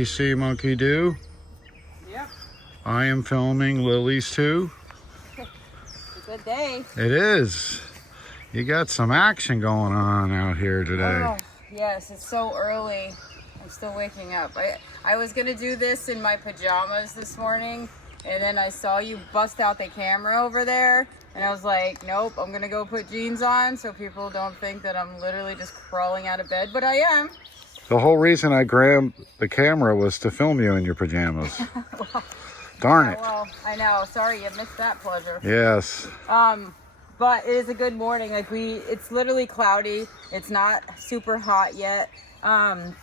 Monkey see, monkey do. Yep. I am filming lilies too. It's a good day. It is. You got some action going on out here today. Oh, yes, it's so early. I'm still waking up. I was gonna do this in my pajamas this morning, and then I saw you bust out the camera over there, and I was like, nope, I'm gonna go put jeans on so people don't think that I'm literally just crawling out of bed, but I am. The whole reason I grabbed the camera was to film you in your pajamas. Well, Darn yeah, it. well, I know. Sorry you missed that pleasure. Yes. But it is a good morning. Like it's literally cloudy. It's not super hot yet. And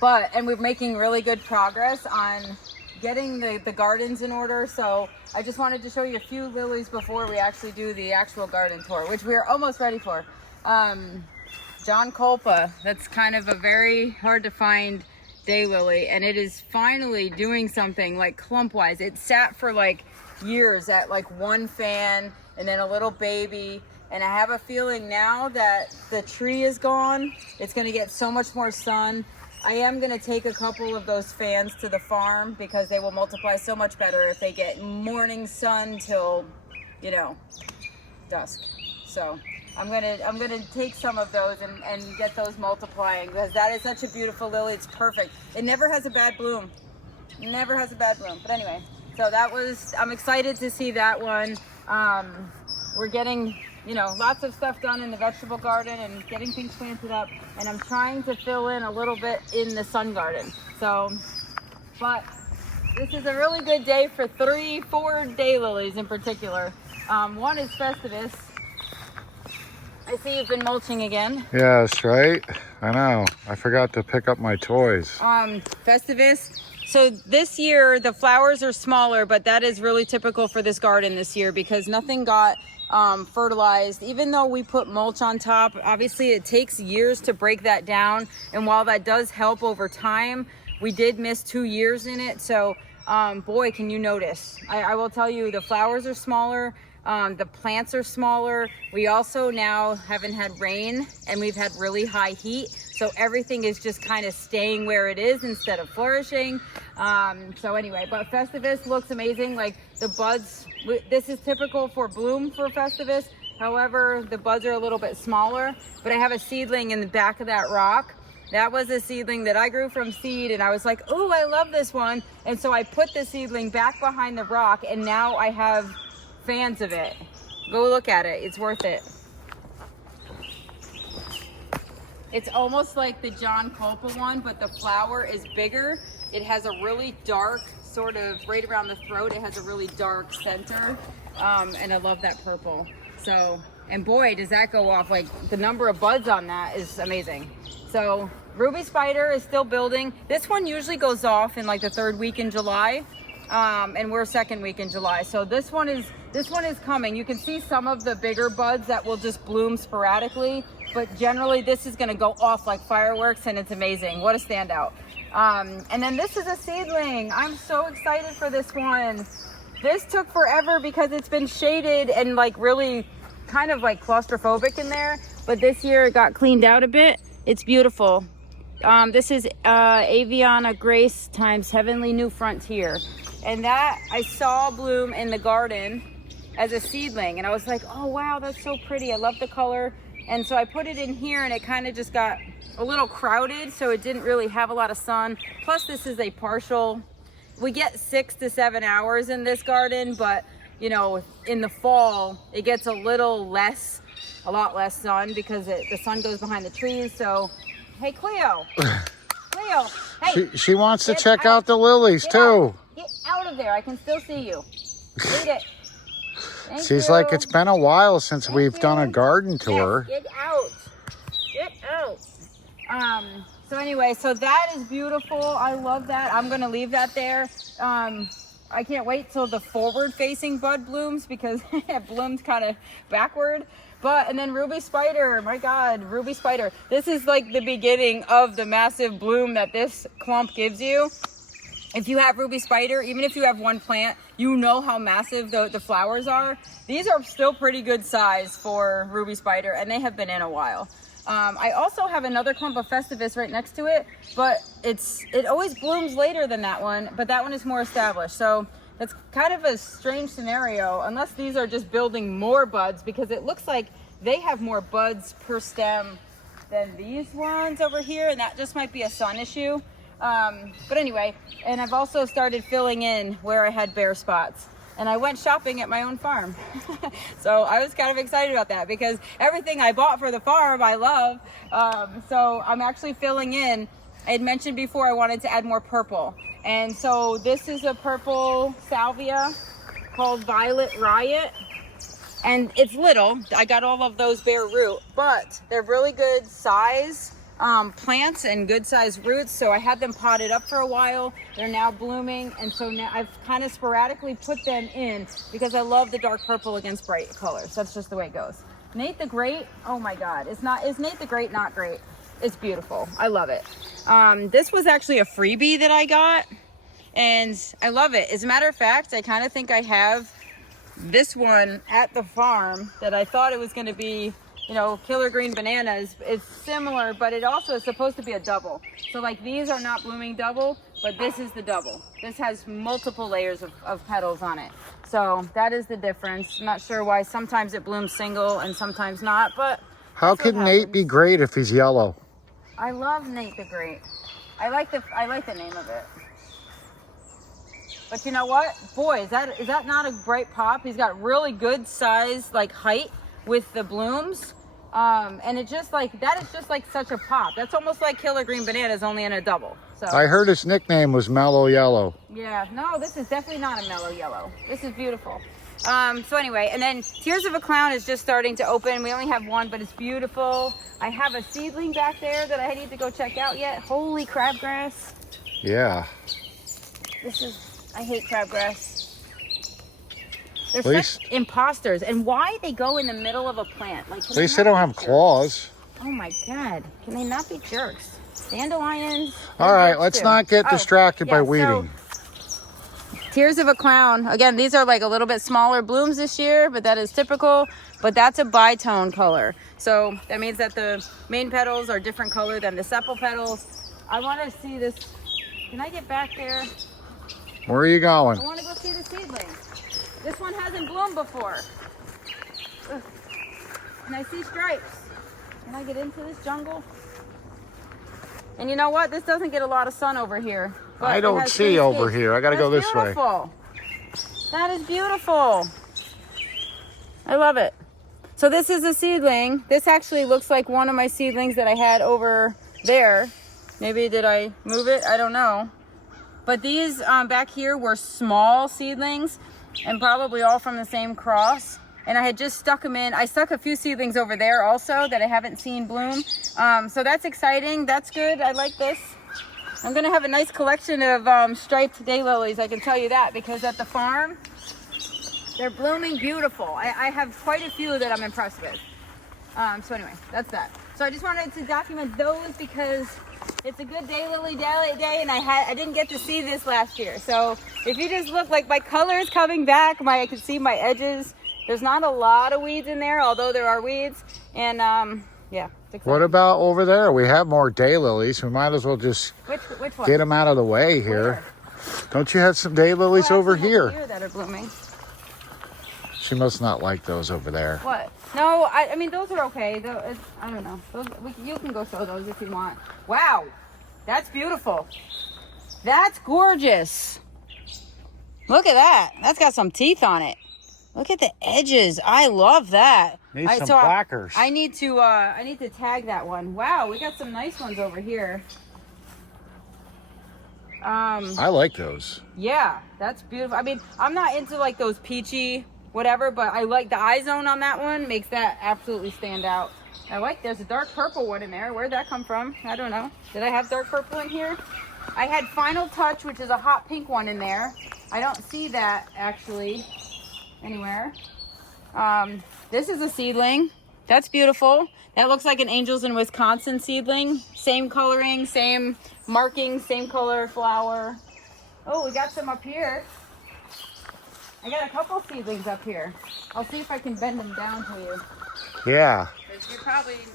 we're making really good progress on getting the gardens in order. So I just wanted to show you a few lilies before we actually do the actual garden tour, which we're almost ready for. John Culpa, that's kind of a very hard to find daylily, and it is finally doing something like clump wise. It sat for like years at like one fan and then a little baby, and I have a feeling now that the tree is gone, it's going to get so much more sun. I am going to take a couple of those fans to the farm because they will multiply so much better if they get morning sun till, you know, dusk. So I'm gonna take some of those and get those multiplying, because that is such a beautiful lily. It's perfect. It never has a bad bloom. Never has a bad bloom. But anyway, so I'm excited to see that one. We're getting, you know, lots of stuff done in the vegetable garden and getting things planted up, and I'm trying to fill in a little bit in the sun garden. So, but this is a really good day for 4 daylilies in particular. One is Festivus. I see you've been mulching again. Yes, right? I know. I forgot to pick up my toys. Festivus. So this year the flowers are smaller, but that is really typical for this garden this year because nothing got fertilized. Even though we put mulch on top, obviously it takes years to break that down. And while that does help over time, we did miss 2 years in it. So boy, can you notice. I will tell you, the flowers are smaller. The plants are smaller. We also now haven't had rain and we've had really high heat. So everything is just kind of staying where it is instead of flourishing. So anyway, but Festivus looks amazing. Like the buds, this is typical for bloom for Festivus. However, the buds are a little bit smaller, but I have a seedling in the back of that rock. That was a seedling that I grew from seed, and I was like, oh, I love this one. And so I put the seedling back behind the rock, and now I have fans of it. Go look at it. It's worth it. It's almost like the John Culpa one, but the flower is bigger. It has a really dark, sort of right around the throat, it has a really dark center. And I love that purple. So, and boy, does that go off. Like the number of buds on that is amazing. So Ruby Spider is still building. This one usually goes off in like the 3rd week in July. And we're 2nd week in July. So this one is coming. You can see some of the bigger buds that will just bloom sporadically, but generally this is gonna go off like fireworks, and it's amazing. What a standout. And then this is a seedling. I'm so excited for this one. This took forever because it's been shaded and like really kind of like claustrophobic in there, but this year it got cleaned out a bit. It's beautiful. This is Aviana Grace times Heavenly New Frontier. And that I saw bloom in the garden as a seedling, and I was like, oh wow, that's so pretty. I love the color. And so I put it in here, and it kind of just got a little crowded, so it didn't really have a lot of sun. Plus this is a partial, we get 6 to 7 hours in this garden, but you know, in the fall it gets a lot less sun because the sun goes behind the trees. So hey, Cleo. Cleo, hey. She wants to check out the lilies too. Get out of there. I can still see you. Eat it. She's like, it's been a while since we've done a garden tour. Yes, get out. Get out. So anyway, so that is beautiful. I love that. I'm going to leave that there. I can't wait till the forward-facing bud blooms because it bloomed kind of backward. And then Ruby Spider, my God, Ruby Spider. This is like the beginning of the massive bloom that this clump gives you. If you have Ruby Spider, even if you have one plant, you know how massive the flowers are. These are still pretty good size for Ruby Spider, and they have been in a while. I also have another clump of festivus right next to it, but it always blooms later than that one, but that one is more established. So that's kind of a strange scenario, unless these are just building more buds, because it looks like they have more buds per stem than these ones over here, and that just might be a sun issue. But anyway, and I've also started filling in where I had bare spots. And I went shopping at my own farm. So I was kind of excited about that because everything I bought for the farm I love. So I'm actually filling in. I had mentioned before I wanted to add more purple. And so this is a purple salvia called Violet Riot. And it's little. I got all of those bare root, but they're really good size plants and good sized roots. So I had them potted up for a while. They're now blooming. And so now I've kind of sporadically put them in because I love the dark purple against bright colors. That's just the way it goes. Nate the Great. Oh my God. Is Nate the Great not great? It's beautiful. I love it. This was actually a freebie that I got and I love it. As a matter of fact, I kind of think I have this one at the farm that I thought it was going to be, you know, Killer Green Bananas. It's similar, but it also is supposed to be a double. So like these are not blooming double, but this is the double. This has multiple layers of petals on it. So that is the difference. I'm not sure why sometimes it blooms single and sometimes not, but how can Nate be great if he's yellow? I love Nate the Great. I like the name of it. But you know what? Boy, is that not a bright pop? He's got really good size, like height with the blooms. And it just like, that is just like such a pop. That's almost like Killer Green Bananas, only in a double. So I heard his nickname was Mellow Yellow. yeah, no, this is definitely not a mellow yellow. This is beautiful. So anyway, and then Tears of a Clown is just starting to open. We only have one, but it's beautiful. I have a seedling back there that I need to go check out yet. Holy crabgrass. Yeah. I hate crabgrass. They're such imposters. And why they go in the middle of a plant? Like, At least they don't have claws. Oh my God. Can they not be jerks? Dandelions. All right, let's not get distracted by weeding. So, Tears of a Clown. Again, these are like a little bit smaller blooms this year, but that is typical. But that's a bitone color. So that means that the main petals are different color than the sepal petals. I want to see this. Can I get back there? Where are you going? I want to go see the seedling. This one hasn't bloomed before. Ugh. And I see stripes. Can I get into this jungle? And you know what? This doesn't get a lot of sun over here. I don't see over here. I got to go this way. That is beautiful. I love it. So this is a seedling. This actually looks like one of my seedlings that I had over there. Maybe did I move it? I don't know. But these back here were small seedlings and probably all from the same cross. And I had just stuck them in. I stuck a few seedlings over there also that I haven't seen bloom. So that's exciting. That's good. I like this. I'm going to have a nice collection of striped daylilies, I can tell you that, because at the farm, they're blooming beautiful. I have quite a few that I'm impressed with. So anyway, that's that. So I just wanted to document those because it's a good daylily day, and I didn't get to see this last year. So if you just look, like my color is coming back, I can see my edges. There's not a lot of weeds in there, although there are weeds. And yeah. What about over there? We have more daylilies. We might as well just which one? get them out of the way here. Where? Don't you have some daylilies over here? That are blooming. She must not like those over there. What? No, I mean, those are okay. I don't know. You can go show those if you want. Wow. That's beautiful. That's gorgeous. Look at that. That's got some teeth on it. Look at the edges. I love that. Need some blackers. I need to tag that one. Wow, we got some nice ones over here. I like those. Yeah, that's beautiful. I mean, I'm not into like those peachy whatever, but I like the eye zone on that one. Makes that absolutely stand out. There's a dark purple one in there. Where'd that come from? I don't know. Did I have dark purple in here? I had Final Touch, which is a hot pink one in there. I don't see that actually anywhere. This is a seedling. That's beautiful. That looks like an Angels in Wisconsin seedling. Same coloring, same markings, same color flower. Oh, we got some up here. I got a couple seedlings up here. I'll see if I can bend them down for you. Yeah.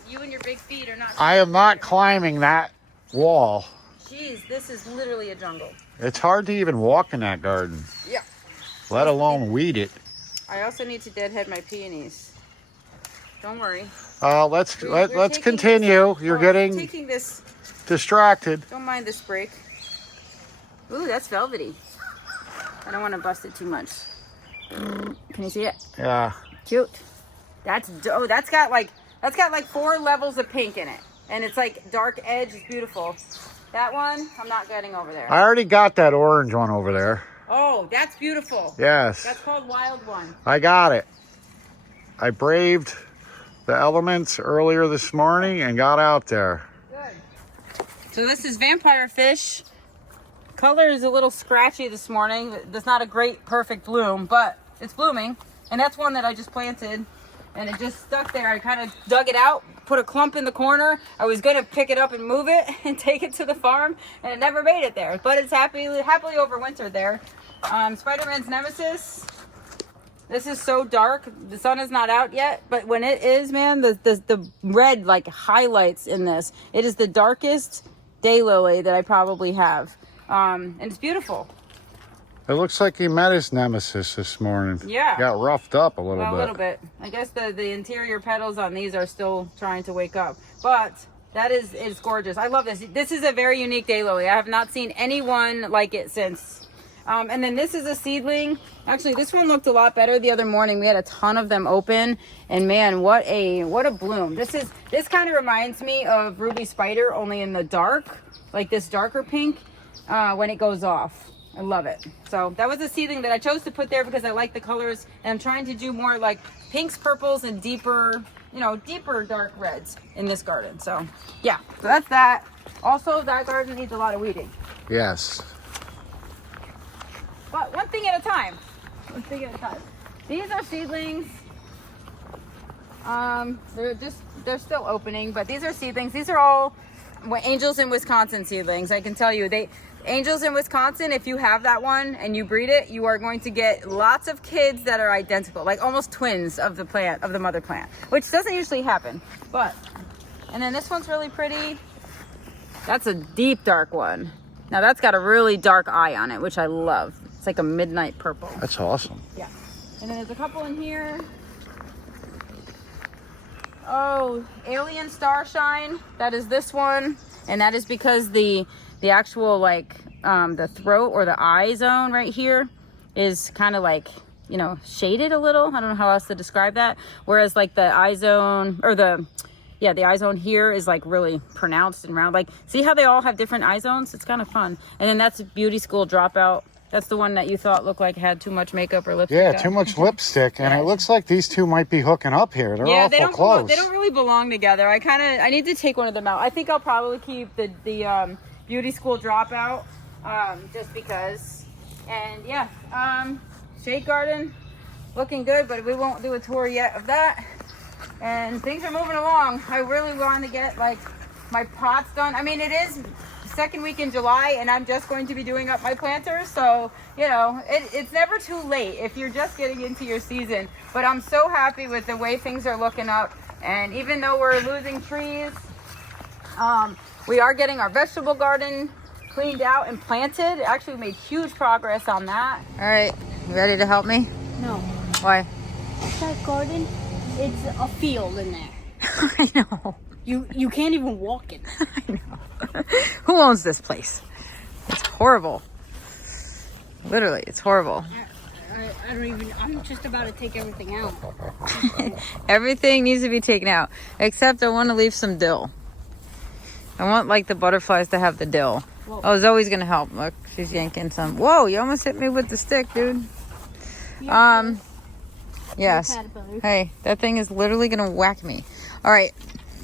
You and your big feet are not. I am not climbing that wall. Jeez, this is literally a jungle. It's hard to even walk in that garden. Yeah. Let alone weed it. I also need to deadhead my peonies. Don't worry. Let's continue. You're getting taking this. Distracted. Don't mind this break. Ooh, that's velvety. I don't want to bust it too much. Can you see it? Yeah. Cute. That's got like 4 levels of pink in it, and it's like dark edge. It's beautiful. That one, I'm not getting over there. I already got that orange one over there. Oh, that's beautiful. Yes. That's called Wild One. I got it. I braved the elements earlier this morning and got out there. Good. So this is vampire fish. Color is a little scratchy this morning. There's not a great perfect bloom, but it's blooming. And that's one that I just planted, and it just stuck there. I kind of dug it out, put a clump in the corner. I was gonna pick it up and move it and take it to the farm, and it never made it there. But it's happily overwintered there. Spider-Man's Nemesis. This is so dark. The sun is not out yet, but when it is, man, the red like highlights in this. It is the darkest daylily that I probably have, and it's beautiful. It looks like he met his nemesis this morning. Yeah. Got roughed up a little bit. A little bit. I guess the interior petals on these are still trying to wake up. But that is gorgeous. I love this. This is a very unique daylily. I have not seen anyone like it since. And then this is a seedling. Actually, this one looked a lot better the other morning. We had a ton of them open. And man, what a bloom. This kind of reminds me of Ruby Spider, only in the dark. Like this darker pink when it goes off. I love it. So that was a seedling that I chose to put there because I like the colors, and I'm trying to do more like pinks, purples, and deeper dark reds in this garden. So yeah, so that's that. Also, that garden needs a lot of weeding. Yes. But one thing at a time. These are seedlings. They're still opening, but these are seedlings. These are all Angels in Wisconsin seedlings. I can tell you, Angels in Wisconsin, if you have that one and you breed it, you are going to get lots of kids that are identical, like almost twins of the plant, of the mother plant, which doesn't usually happen. And then this one's really pretty. That's a deep dark one. Now that's got a really dark eye on it, which I love. It's like a midnight purple. That's awesome. Yeah. And then there's a couple in here. Oh, Alien Starshine. That is this one. And that is because the actual like the throat or the eye zone right here is kind of like, you know, shaded a little. I don't know how else to describe that. Whereas like the eye zone or the eye zone here is like really pronounced and round. Like, see how they all have different eye zones? It's kind of fun. And then that's Beauty School Dropout. That's the one that you thought looked like had too much makeup or lipstick. Yeah, too much lipstick, and it looks like these two might be hooking up here. They're awful close. They don't really belong together. I need to take one of them out. I think I'll probably keep the Beauty School Dropout, just because. And yeah, Shade Garden, looking good, but we won't do a tour yet of that. And things are moving along. I really want to get like my pots done. I mean, it is second week in July, and I'm just going to be doing up my planters, so you know it's never too late if you're just getting into your season. But I'm so happy with the way things are looking up, and even though we're losing trees, we are getting our vegetable garden cleaned out and planted. Actually, we made huge progress on that. All right, you ready to help me? No. Why? That garden, it's a field in there. I know. You can't even walk in. I know. Who owns this place? It's horrible. Literally, it's horrible. I don't even, I'm just about to take everything out. Everything needs to be taken out. Except I want to leave some dill. I want like the butterflies to have the dill. Whoa. Oh, Zoe's going to help. Look, she's yanking some. Whoa, you almost hit me with the stick, dude. Yes. Hey, that thing is literally going to whack me. All right.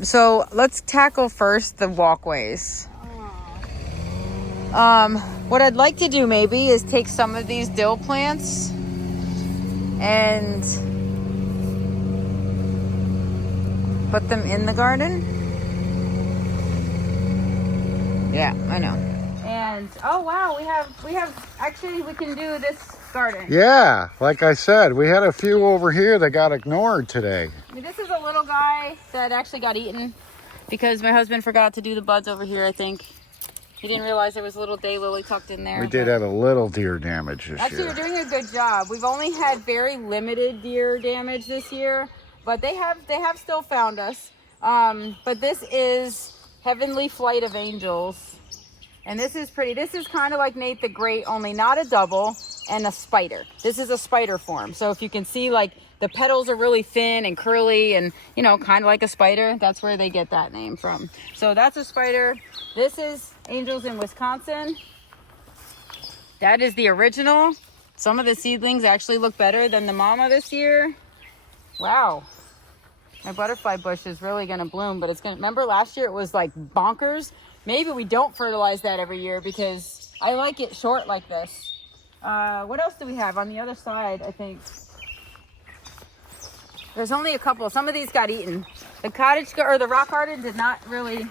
So let's tackle first the walkways. What I'd like to do maybe is take some of these dill plants and put them in the garden. Yeah, I know. And oh wow, we have actually we can do this garden. Yeah, like I said, we had a few over here that got ignored today. I mean, this is a little little guy that actually got eaten because my husband forgot to do the buds over here, I think. He didn't realize there was a little daylily tucked in there. We did have a little deer damage this actually, year. you're doing a good job. We've only had very limited deer damage this year, but they have still found us. But this is Heavenly Flight of Angels. And this is pretty. This is kind of like Nate the Great, only not a double and a spider. This is a spider form. So if you can see, like, the petals are really thin and curly and, you know, kind of like a spider. That's where they get that name from. So that's a spider. This is Angels in Wisconsin. That is the original. Some of the seedlings actually look better than the mama this year. Wow. My butterfly bush is really going to bloom, but it's going to, remember last year it was like bonkers? Maybe we don't fertilize that every year because I like it short like this. What else do we have on the other side, I think? There's only a couple. Some of these got eaten. The the rock garden did not really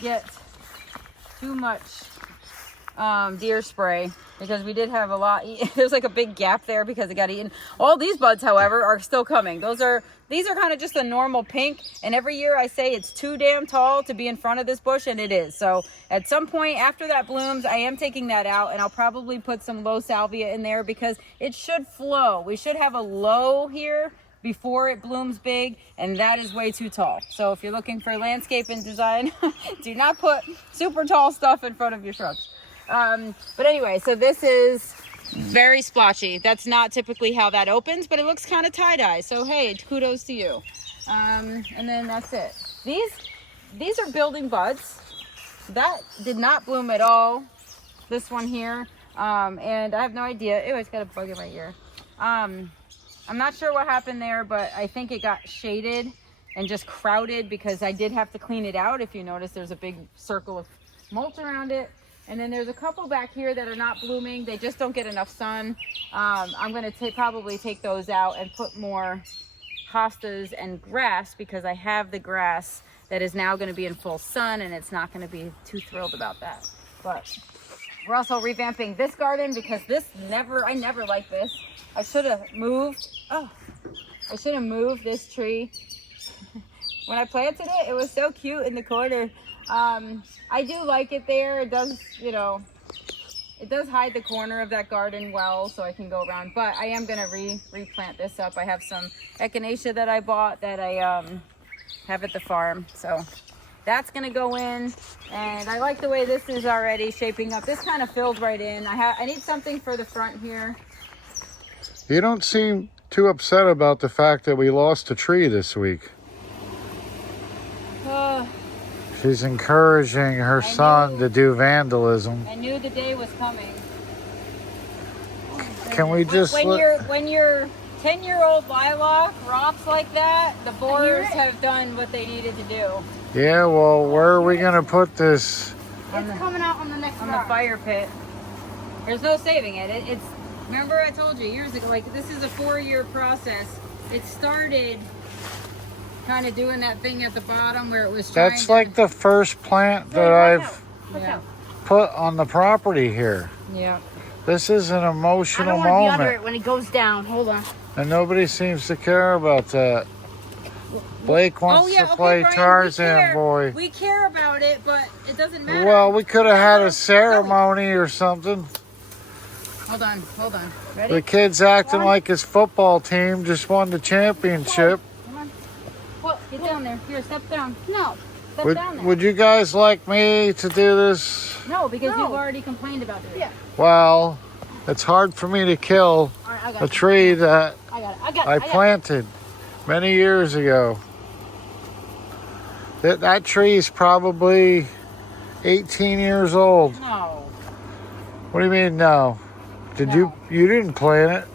get too much deer spray because we did have a lot. There's like a big gap there because it got eaten. All these buds, however, are still coming. These are kind of just a normal pink, and every year I say it's too damn tall to be in front of this bush, and it is. So at some point after that blooms, I am taking that out, and I'll probably put some low salvia in there because it should flow. We should have a low here before it blooms big, and that is way too tall. So if you're looking for landscape and design, do not put super tall stuff in front of your shrubs. But anyway, so this is very splotchy. That's not typically how that opens, but it looks kind of tie-dye. So hey, kudos to you. And then that's it. These are building buds. That did not bloom at all. This one here. And I have no idea. Ew, it's got a bug in my ear. I'm not sure what happened there, but I think it got shaded and just crowded because I did have to clean it out. If you notice, there's a big circle of mulch around it. And then there's a couple back here that are not blooming. They just don't get enough sun. I'm going to probably take those out and put more hostas and grass because I have the grass that is now going to be in full sun, and it's not going to be too thrilled about that. But we're also revamping this garden because I never liked this. I should have moved. I should have moved this tree. When I planted it, it was so cute in the corner. I do like it there. It does, you know, it does hide the corner of that garden well, so I can go around. But I am going to replant this up. I have some echinacea that I bought that I have at the farm. So that's going to go in. And I like the way this is already shaping up. This kind of filled right in. I need something for the front here. You don't seem too upset about the fact that we lost a tree this week. She's encouraging her son to do vandalism. I knew the day was coming. Can we just when your 10-year-old lilac rocks like that, the borers have done what they needed to do. Yeah, well, where are we going to put this? It's coming out on the next rock. The fire pit. There's no saving it. It's remember I told you years ago, like this is a 4-year process. It started kind of doing that thing at the bottom where it was trying That's like the first plant that I've put on the property here. Yeah. This is an emotional I don't want to be under moment. it when it goes down. Hold on. And nobody seems to care about that. Blake wants to play Brian, Tarzan boy. We care about it, but it doesn't matter. Well, we could have had a ceremony or something. Hold on. Ready? The kid's acting like his football team just won the championship. Get down there. Here, step down. No. Step down there. Would you guys like me to do this? No, because you've already complained about it. Yeah. Well, it's hard for me to kill a tree that I planted many years ago. That tree is probably 18 years old. No. What do you mean, no? You didn't plant it.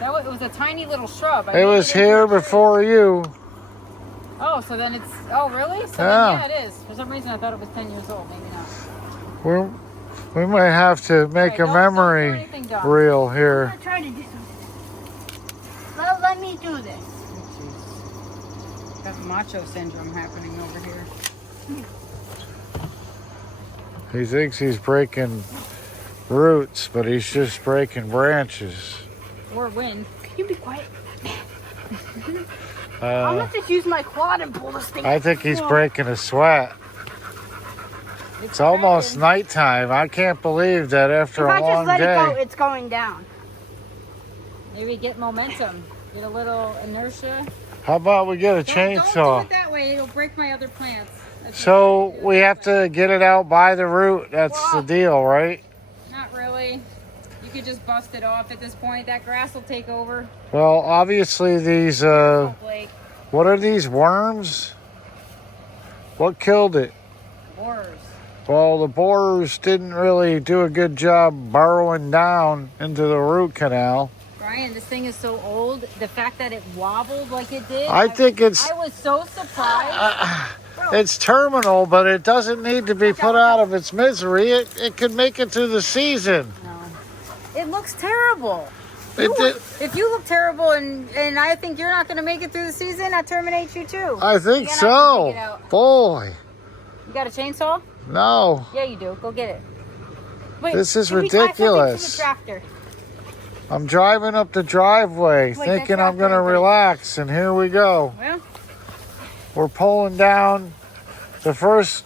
It was a tiny little shrub. It was here before you. Oh, so then it's... Oh, really? So Yeah. Then, it is. For some reason, I thought it was 10 years old. Maybe not. We might have to make a memory reel here. I'm going to try to do something. Let me do this. Got macho syndrome happening over here. He thinks he's breaking roots, but he's just breaking branches. Or wind. Can you be quiet? I'm gonna just use my quad and pull this thing. I think he's breaking a sweat. It's almost nighttime. I can't believe that after If a I long just let it go, day. it's going down. Maybe get momentum. Get a little inertia. How about we get a Don't chainsaw? do it that way. It'll break my other plants. So we have to get it out by the root. That's the deal, right? Not really. You could just bust it off at this point. That grass will take over. Well, obviously these, Blake. what are these, worms? What killed it? Borers. Well, the borers didn't really do a good job burrowing down into the root canal. Brian, this thing is so old. The fact that it wobbled like it did. I think it's I was so surprised. it's terminal, but it doesn't need to be put out of its misery. It could make it through the season. No. It looks terrible. It did. If you look terrible and I think you're not going to make it through the season, I terminate you too. I think You're gonna have to dig it so. out. Boy, You got a chainsaw? no. Yeah, you do. Go get it. Wait, This is can we tie something to ridiculous. the tractor? I'm driving up the driveway Wait, thinking that's I'm going to not very relax, and here we go. Well, We're pulling down the first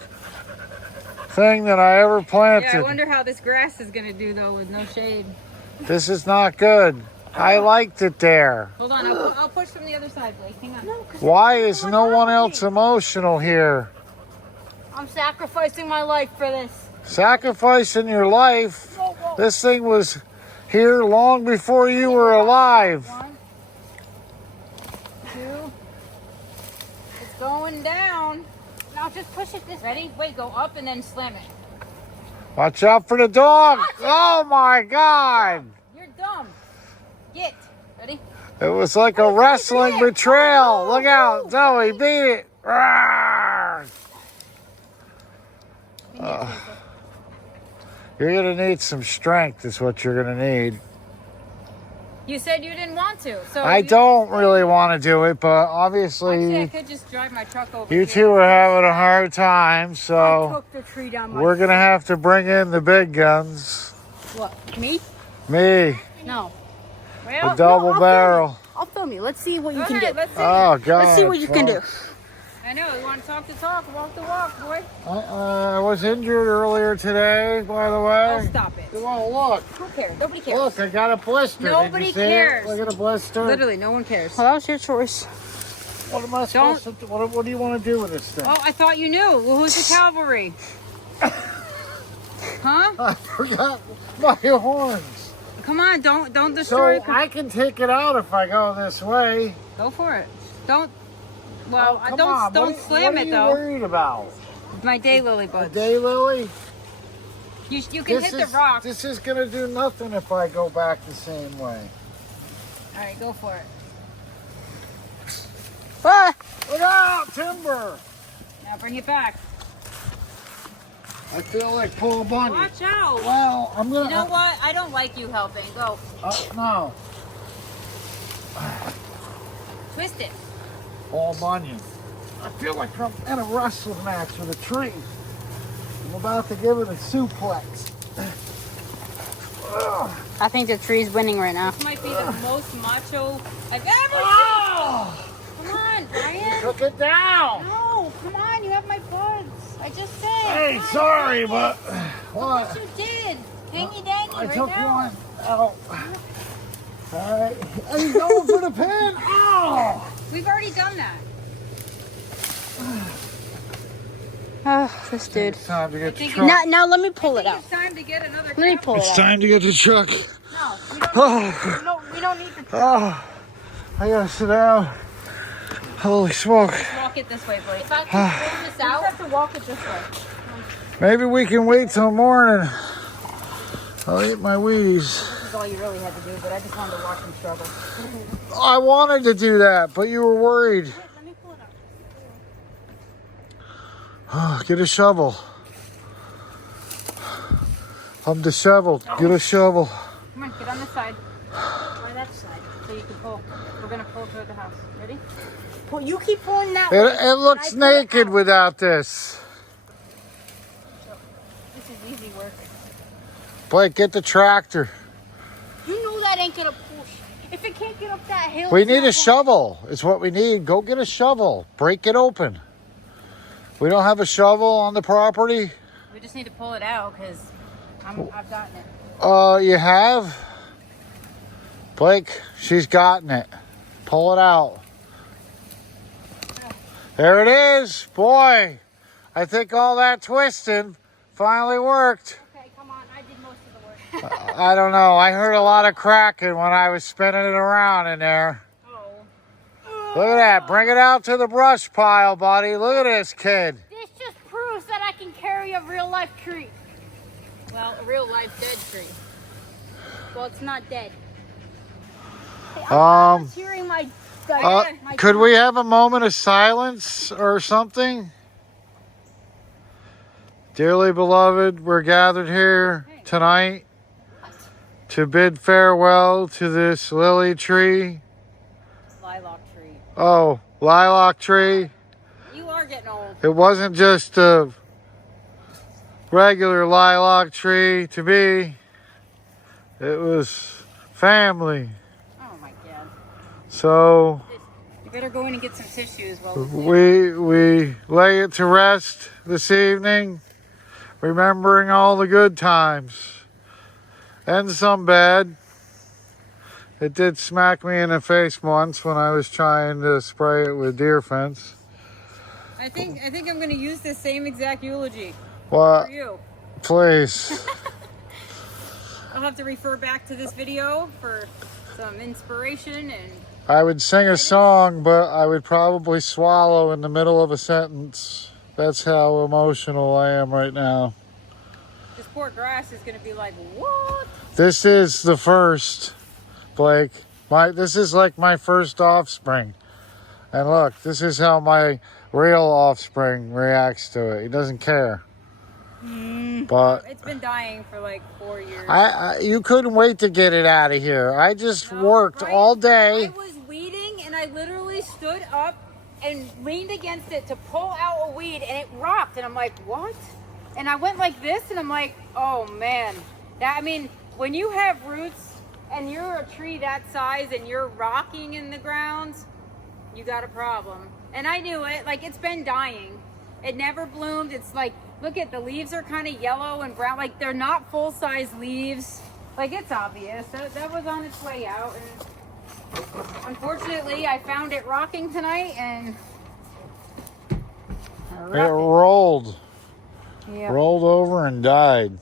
thing that I ever planted. yeah, I wonder how this grass is going to do though with no shade. This is not good. I liked it there. Hold on, I'll push from the other side, Blake. Hang on. Why is no one else emotional here? I'm sacrificing my life for this. Sacrificing your life. This thing was here long before you were alive. 1, 2. It's going down. Now just push it this way. Ready? Wait, go up and then slam it. Watch out for the dog. Oh my God. You're dumb. Get. Ready? It was like a wrestling betrayal. Look out. Zoe, beat it. Rawr. You're going to need some strength is what you're going to need. You said you didn't want to. So I don't really want to do it, but Actually, I obviously could just drive my truck over you here. two are having a hard time, I so took the tree down my. we're going to have to bring in the big guns. What? Me? Me, No. the Well, double I'll barrel. I'll film you. Let's see what you go can ahead, do. let's see. Oh, God. Let's see what you can do. I know, you want to talk the talk, walk the walk, boy. I was injured earlier today, by the Oh, way. stop it. Oh, look. Who cares? Nobody cares. Look, I got a blister. Did Nobody you see cares. It? Look at the blister. Literally, no one cares. Well, that was your choice. What am I supposed to do? What do you want to do with this thing? Oh, I thought you knew. Well, who's the cavalry? Huh? I forgot my horns. Come on, don't destroy. So I can take it out if I go this way. Go for it. Don't. Well, Come don't on. don't slam what it are though. you worried about? My daylily A buds. daylily? You can hit the rock. This is going to do nothing if I go back the same way. All right, go for it. Ah! Look out, timber! Now bring it back. I feel like Paul Bunyan. Watch out. Well, I'm going to... You know what? I don't like you helping. Go. No. Twist it. Paul Bunyan. I feel like I'm in a wrestling match with a tree. I'm about to give it a suplex. I think the tree's winning right now. This might be the most macho I've ever seen. Oh! Come on, Brian. Took it down! No, come on. You have my buds. I just said. Hey, Come on, sorry, take but... it. What? What you did. Hangy dangy I right took now. one out. Alright. And he's going for the pin! Oh! We've already done that. Oh, this dude. It's time to get the think truck. Now let me pull it I out. think it's time to get another Let me pull it It's out. time to get the truck. No, We don't need the Oh, I gotta sit down. Holy smoke. walk it this way, Blake. If I can pull this out, you have to walk it this way. Maybe we can wait till morning. I'll eat my Wheaties. This is all you really had to do, but I just wanted to watch him struggle. I wanted to do that, but you were worried. Let me pull it out. Oh, get a shovel. I'm disheveled. Get a shovel. Come on, get on this side. Or that side, so you can pull. We're gonna pull toward the house. Ready? Pull, you keep pulling that way. It looks And I pull it naked out. without this. This is easy work. Blake, get the tractor. You know that ain't gonna push. If it can't get up that hill, We it's need not a shovel. It's what we need. Go get a shovel. Break it open. We don't have a shovel on the property. We just need to pull it out because I've gotten it. You have? Blake, she's gotten it. Pull it out. There it is. Boy, I think all that twisting finally worked. Okay, come on. I did most of the work. I don't know. I heard a lot of cracking when I was spinning it around in there. Oh. Look at that. Bring it out to the brush pile, buddy. Look at this kid. This just proves that I can carry a real life tree. Well, a real life dead tree. Well, it's not dead. Hey, I'm hearing my Could we have a moment of silence or something? Dearly beloved, we're gathered here tonight to bid farewell to this lily tree. Lilac tree. Oh, lilac tree. You are getting old. It wasn't just a regular lilac tree to me. It was family. Oh my God. So you better go in and get some tissues while we lay it to rest this evening, remembering all the good times and some bad. It did smack me in the face once when I was trying to spray it with deer fence. I think I'm going to use this same exact eulogy What? for you. Please. I'll have to refer back to this video for some inspiration and I would sing a song, but I would probably swallow in the middle of a sentence. That's how emotional I am right now. this poor grass is going to be like, what? This is the first, Blake. This is like my first offspring. And look, this is how my real offspring reacts to it. He doesn't care. But It's been dying for like 4 years. you couldn't wait to get it out of here. I just worked all day. I was weeding and I literally stood up and leaned against it to pull out a weed and it rocked and I'm like, what? And I went like this and I'm like, oh man. I mean, when you have roots and you're a tree that size and you're rocking in the ground, you got a problem. And I knew it. Like, it's been dying. It never bloomed. It's like, look at the leaves are kind of yellow and brown. Like, they're not full-size leaves. Like, it's obvious. That was on its way out. And unfortunately, I found it rocking tonight and It rolled. Yeah. Rolled over and died.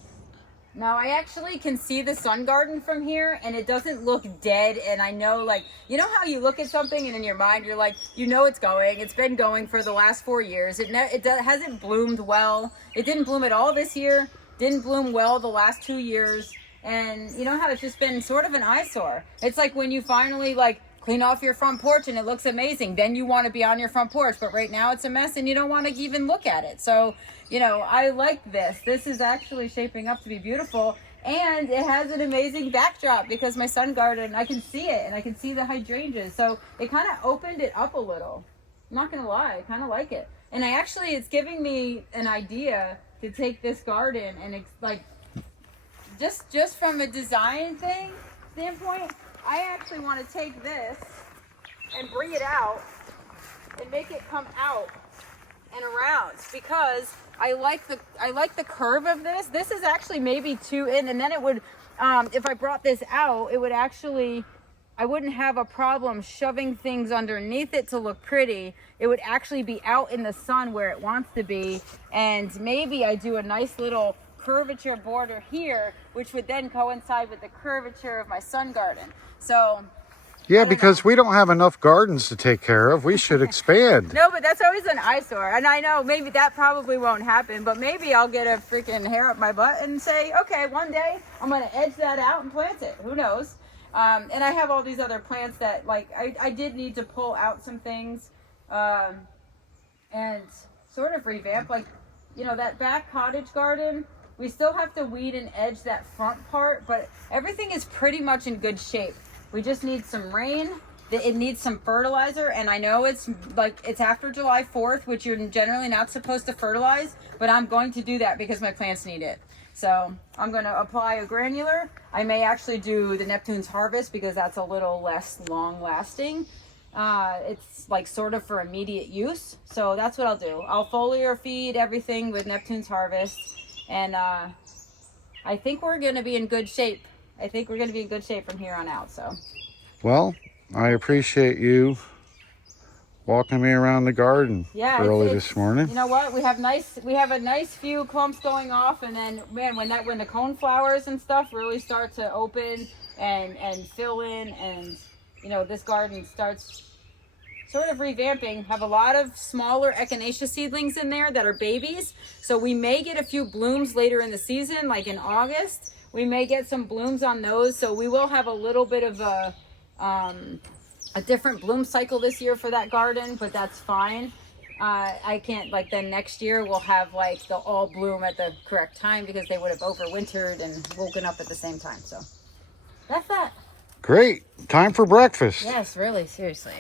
Now, I actually can see the sun garden from here, and it doesn't look dead, and I know, like, you know how you look at something, and in your mind, you're like, you know it's going. It's been going for the last 4 years. It hasn't bloomed well. It didn't bloom at all this year. Didn't bloom well the last 2 years. And you know how it's just been sort of an eyesore. It's like when you finally, like, clean off your front porch, and it looks amazing. Then you want to be on your front porch, but right now it's a mess, and you don't want to even look at it. So, you know, I like this. This is actually shaping up to be beautiful, and it has an amazing backdrop because my sun garden, I can see it, and I can see the hydrangeas. So it kind of opened it up a little. I'm not gonna lie, I kind of like it. And it's giving me an idea to take this garden and it's like, just from a design standpoint, I actually want to take this and bring it out and make it come out and around because I like the curve of this. This is actually maybe 2 in, and then it would, if I brought this out, it would actually, I wouldn't have a problem shoving things underneath it to look pretty. It would actually be out in the sun where it wants to be, and maybe I do a nice little curvature border here, which would then coincide with the curvature of my sun garden. So yeah, because we don't have enough gardens to take care of. We should expand. no, but that's always an eyesore. And I know maybe that probably won't happen, but maybe I'll get a freaking hair up my butt and say, okay, one day I'm going to edge that out and plant it. Who knows? And I have all these other plants that, like, I did need to pull out some things and sort of revamp. Like, you know, that back cottage garden, we still have to weed and edge that front part, but everything is pretty much in good shape. We just need some rain. It needs some fertilizer, and I know it's after July 4th, which you're generally not supposed to fertilize, but I'm going to do that because my plants need it. So I'm going to apply a granular. I may actually do the Neptune's Harvest because that's a little less long lasting. It's like sort of for immediate use. So that's what I'll do. I'll foliar feed everything with Neptune's Harvest. And I think we're going to be in good shape. I think we're going to be in good shape from here on out. So. Well, I appreciate you walking me around the garden early this morning. You know what? We have a nice few clumps going off, and then man, when the cone flowers and stuff really start to open and fill in, and you know, this garden starts sort of revamping. Have a lot of smaller echinacea seedlings in there that are babies, so we may get a few blooms later in the season, like in August. We may get some blooms on those, so we will have a little bit of a different bloom cycle this year for that garden, but that's fine. I can't, like, then next year we'll have like they'll all bloom at the correct time because they would have overwintered and woken up at the same time. So that's that. Great. Time for breakfast. Yes, really, seriously.